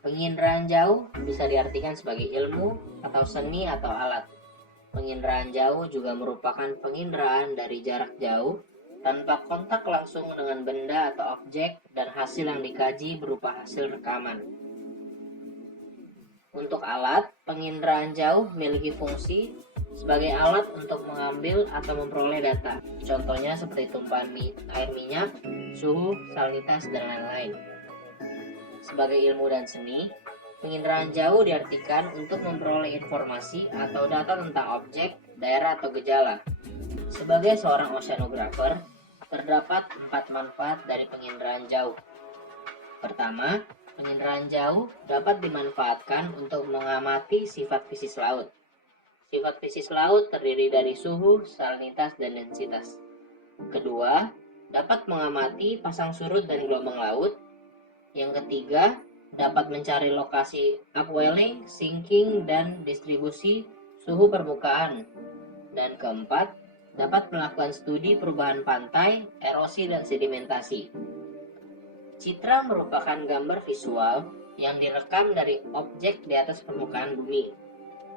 Penginderaan jauh bisa diartikan sebagai ilmu atau seni atau alat. Penginderaan jauh juga merupakan penginderaan dari jarak jauh tanpa kontak langsung dengan benda atau objek dan hasil yang dikaji berupa hasil rekaman. Untuk alat, penginderaan jauh memiliki fungsi sebagai alat untuk mengambil atau memperoleh data. Contohnya seperti tumpahan air minyak, suhu, salinitas, dan lain-lain. Sebagai ilmu dan seni, penginderaan jauh diartikan untuk memperoleh informasi atau data tentang objek, daerah, atau gejala. Sebagai seorang oceanografer, terdapat 4 manfaat dari penginderaan jauh. Pertama, penginderaan jauh dapat dimanfaatkan untuk mengamati sifat fisis laut. Sifat fisis laut terdiri dari suhu, salinitas, dan densitas. Kedua, dapat mengamati pasang surut dan gelombang laut. Yang ketiga, dapat mencari lokasi upwelling, sinking, dan distribusi suhu permukaan. Dan keempat, dapat melakukan studi perubahan pantai, erosi, dan sedimentasi. Citra merupakan gambar visual yang direkam dari objek di atas permukaan bumi.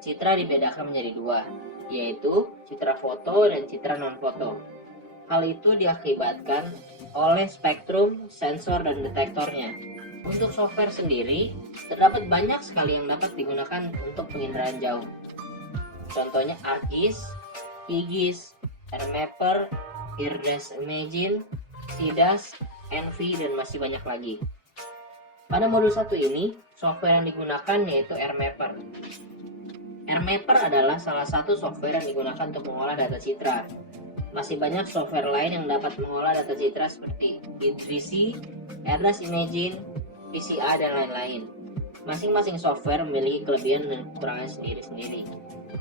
Citra dibedakan menjadi dua, yaitu citra foto dan citra non-foto. Hal itu diakibatkan oleh spektrum, sensor, dan detektornya. Untuk software sendiri, terdapat banyak sekali yang dapat digunakan untuk penginderaan jauh. Contohnya ArcGIS, QGIS, AirMapper, Irdest Imagine, SIDAS, Envy, dan masih banyak lagi. Pada modul 1 ini, software yang digunakan yaitu AirMapper. AirMapper adalah salah satu software yang digunakan untuk mengolah data citra. Masih banyak software lain yang dapat mengolah data citra seperti Git3C, Irdest Imagine, PCA, dan lain-lain. Masing-masing software memiliki kelebihan dan kekurangan sendiri-sendiri.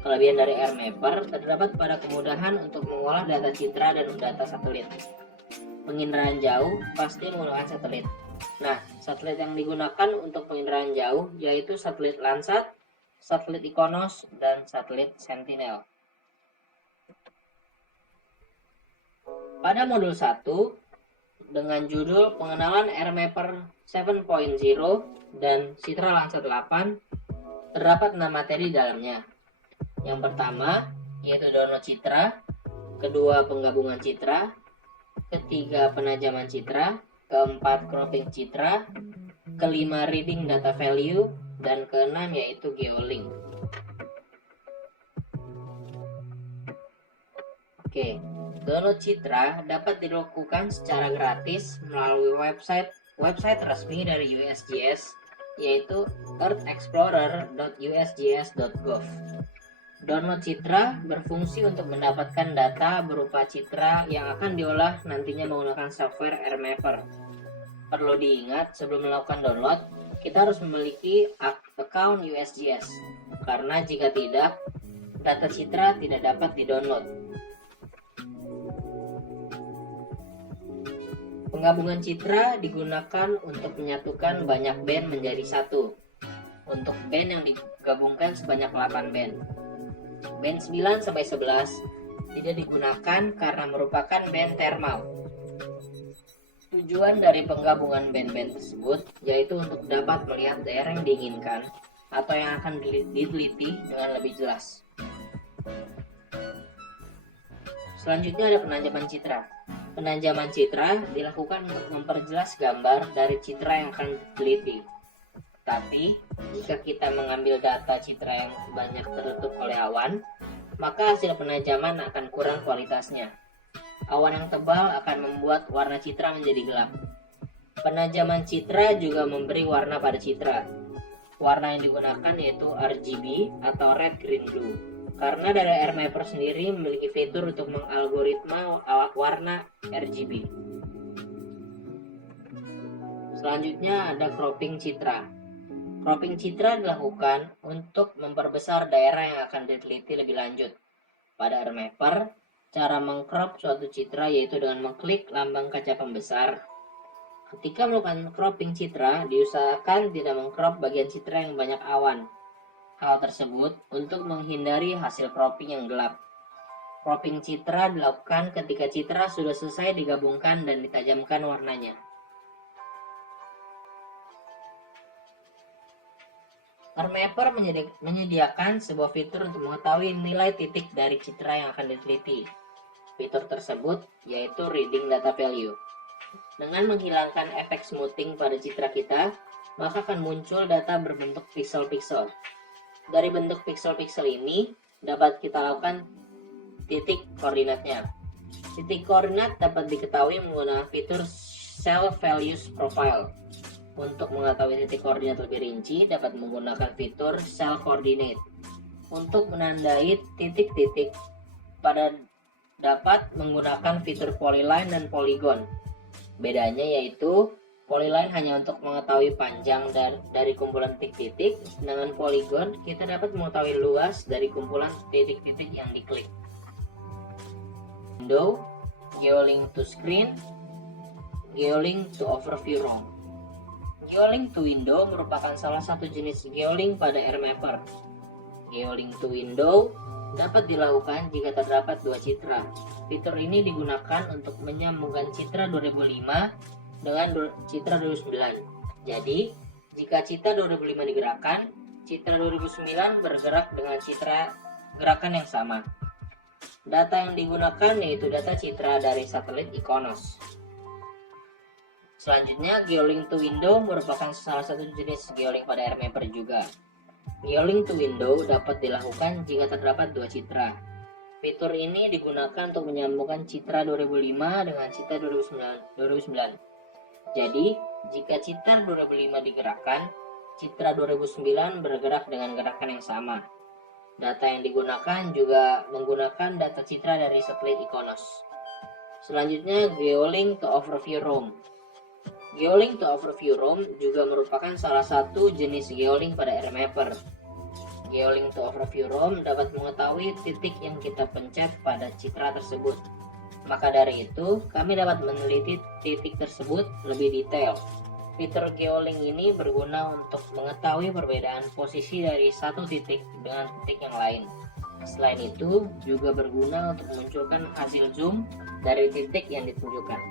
Kelebihan dari AirMapper terdapat pada kemudahan untuk mengolah data citra dan data satelit. Penginderaan jauh pasti menggunakan satelit. Nah, satelit yang digunakan untuk penginderaan jauh yaitu satelit Landsat, satelit IKONOS, dan satelit Sentinel. Pada modul 1, dengan judul Pengenalan AirMapper 7.0 dan Citra Landsat 8, terdapat 6 materi di dalamnya. Yang pertama, yaitu download citra, kedua penggabungan citra, ketiga penajaman citra, keempat cropping citra, kelima reading data value, dan keenam yaitu geolink. Oke, download citra dapat dilakukan secara gratis melalui website resmi dari USGS, yaitu earthexplorer.usgs.gov. Download citra berfungsi untuk mendapatkan data berupa citra yang akan diolah nantinya menggunakan software AirMapper. Perlu diingat, sebelum melakukan download, kita harus memiliki account USGS, karena jika tidak, data citra tidak dapat di-download. Penggabungan citra digunakan untuk menyatukan banyak band menjadi satu. Untuk band yang digabungkan sebanyak 8 band. Band 9 sampai 11 tidak digunakan karena merupakan band thermal. Tujuan dari penggabungan band-band tersebut yaitu untuk dapat melihat daerah yang diinginkan atau yang akan diteliti dengan lebih jelas. Selanjutnya ada penajaman citra. Penajaman citra dilakukan untuk memperjelas gambar dari citra yang akan diteliti. Tapi, jika kita mengambil data citra yang banyak tertutup oleh awan, maka hasil penajaman akan kurang kualitasnya. Awan yang tebal akan membuat warna citra menjadi gelap. Penajaman citra juga memberi warna pada citra. Warna yang digunakan yaitu RGB atau Red, Green, Blue. Karena dari AirMapper sendiri memiliki fitur untuk mengalgoritma warna RGB. Selanjutnya ada cropping citra. Cropping citra dilakukan untuk memperbesar daerah yang akan diteliti lebih lanjut. Pada AirMapper, cara mengcrop suatu citra yaitu dengan mengklik lambang kaca pembesar. Ketika melakukan cropping citra, diusahakan tidak mengcrop bagian citra yang banyak awan. Hal tersebut untuk menghindari hasil cropping yang gelap. Cropping citra dilakukan ketika citra sudah selesai digabungkan dan ditajamkan warnanya. RMapper menyediakan sebuah fitur untuk mengetahui nilai titik dari citra yang akan diteliti. Fitur tersebut yaitu Reading Data Value. Dengan menghilangkan efek smoothing pada citra kita, maka akan muncul data berbentuk pixel-pixel. Dari bentuk pixel-pixel ini dapat kita lakukan titik koordinatnya. Titik koordinat dapat diketahui menggunakan fitur Cell Values Profile. Untuk mengetahui titik koordinat lebih rinci, dapat menggunakan fitur Cell Coordinate. Untuk menandai titik-titik dapat menggunakan fitur Polyline dan Polygon. Bedanya yaitu Polyline hanya untuk mengetahui panjang dari kumpulan titik-titik, sedangkan Polygon kita dapat mengetahui luas dari kumpulan titik-titik yang diklik. Window, Geolink to Screen, Geolink to Overview ROM. Geolink to Window merupakan salah satu jenis geolink pada RMapper. Geolink to Window dapat dilakukan jika terdapat dua citra. Fitur ini digunakan untuk menyambungkan citra 2005 dengan citra 2009. Jadi, jika citra 2005 digerakkan, citra 2009 bergerak dengan citra gerakan yang sama. Data yang digunakan yaitu data citra dari satelit IKONOS. Selanjutnya, Geolink to Window merupakan salah satu jenis geolink pada RMapper juga. Geolink to Window dapat dilakukan jika terdapat dua citra. Fitur ini digunakan untuk menyambungkan citra 2005 dengan citra 2009. Jadi, jika citra 2005 digerakkan, citra 2009 bergerak dengan gerakan yang sama. Data yang digunakan juga menggunakan data citra dari satelit IKONOS. Selanjutnya, Geolink to Overview ROM. Geolink to Overview ROM juga merupakan salah satu jenis geolink pada RMapper. Geolink to Overview ROM dapat mengetahui titik yang kita pencet pada citra tersebut. Maka dari itu, kami dapat meneliti titik tersebut lebih detail. Fitur geolink ini berguna untuk mengetahui perbedaan posisi dari satu titik dengan titik yang lain. Selain itu, juga berguna untuk memunculkan hasil zoom dari titik yang ditunjukkan.